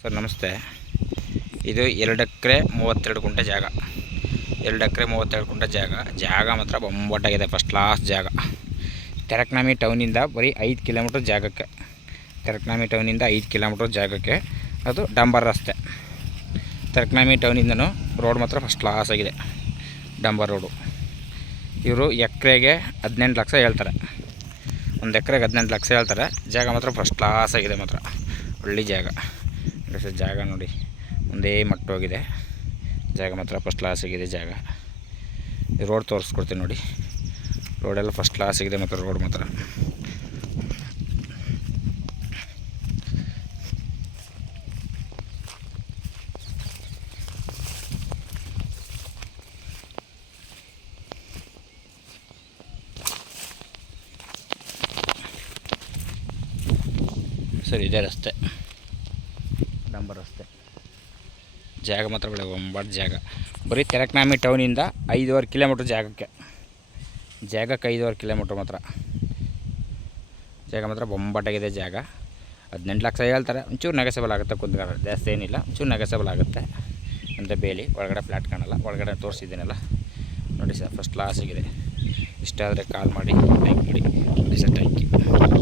Sir ನಮಸ್ತೆ. ಇದು 2 ಎಕರೆ 32 ಗುಂಟೆ ಜಾಗ. 2 ಎಕರೆ 32 ಗುಂಟೆ ಜಾಗ ಮಾತ್ರ ಬೊಂಬಾಟಾಗಿದೆ. ಫಸ್ಟ್ ಕ್ಲಾಸ್ ಜಾಗ. ತೆರಕನಾಮಿ ಟೌನಿಂದ ಬರೀ 5 ಕಿಲೋಮೀಟ್ರ್ ಜಾಗಕ್ಕೆ. ತೆರಕನಾಮಿ ಟೌನಿಂದ 5 ಕಿಲೋಮೀಟ್ರ್ ಜಾಗಕ್ಕೆ ಅದು ಡಂಬರ್ ರಸ್ತೆ. ತೆರಕನಾಮಿ ಟೌನಿಂದನೂ ರೋಡ್ ಮಾತ್ರ ಫಸ್ಟ್ ಕ್ಲಾಸ್ ಆಗಿದೆ, ಡಂಬರ್ ರೋಡು. ಇವರು ಎಕರೆಗೆ 18 ಲಕ್ಷ ಹೇಳ್ತಾರೆ. ಒಂದು ಎಕರೆಗೆ 18 ಲಕ್ಷ ಹೇಳ್ತಾರೆ. ಜಾಗ ಮಾತ್ರ ಫಸ್ಟ್ ಕ್ಲಾಸ್ ಆಗಿದೆ, ಮಾತ್ರ ಒಳ್ಳೆ ಜಾಗ. ಜಾಗ ನೋಡಿ, ಒಂದೇ ಮಟ್ಟೋಗಿದೆ. ಜಾಗ ಮಾತ್ರ ಫಸ್ಟ್ ಕ್ಲಾಸ್ ಆಗಿದೆ ಜಾಗ. ರೋಡ್ ತೋರಿಸ್ಕೊಡ್ತೀನಿ ನೋಡಿ. ರೋಡೆಲ್ಲ ಫಸ್ಟ್ ಕ್ಲಾಸ್ ಆಗಿದೆ, ಮಾತ್ರ ರೋಡ್ ಮಾತ್ರ ಸರ್. ಇದೇ ರಸ್ತೆ, ಡಂಬರ್ ರಸ್ತೆ. ಜಾಗ ಮಾತ್ರ ಒಳ್ಳೆ ಒಂಬತ್ತು ಜಾಗ. ಬರೀ ತೆರಕನಾಮಿ ಟೌನಿಂದ 5.5 ಕಿಲೋಮೀಟ್ರ್ ಜಾಗಕ್ಕೆ. ಜಾಗಕ್ಕೆ 5.5 ಕಿಲೋಮೀಟ್ರ್ ಮಾತ್ರ. ಜಾಗ ಮಾತ್ರ ಬೊಂಬಾಟಾಗಿದೆ ಜಾಗ. 18 ಲಕ್ಷ ಹೇಳ್ತಾರೆ. ಒಂಚೂರು ನೆಗೆಸಬಲ್ ಆಗುತ್ತೆ, ಕುಂತ್ಗಾರ ಜಾಸ್ತಿ ಏನಿಲ್ಲ, ಒಂಚೂರು ನೆಗೆಸಬಲ್ ಆಗುತ್ತೆ ಅಂತ ಬೇಲಿ. ಒಳಗಡೆ ಫ್ಲ್ಯಾಟ್ ಕಾಣಲ್ಲ, ಒಳಗಡೆ ತೋರಿಸಿದ್ದೀನಲ್ಲ ನೋಡಿ ಸರ್. ಫಸ್ಟ್ ಕ್ಲಾಸ್ ಆಗಿದೆ. ಇಷ್ಟ ಆದರೆ ಕಾಲ್ ಮಾಡಿ, ಲೈಕ್ ಮಾಡಿ ಸರ್. Thank you.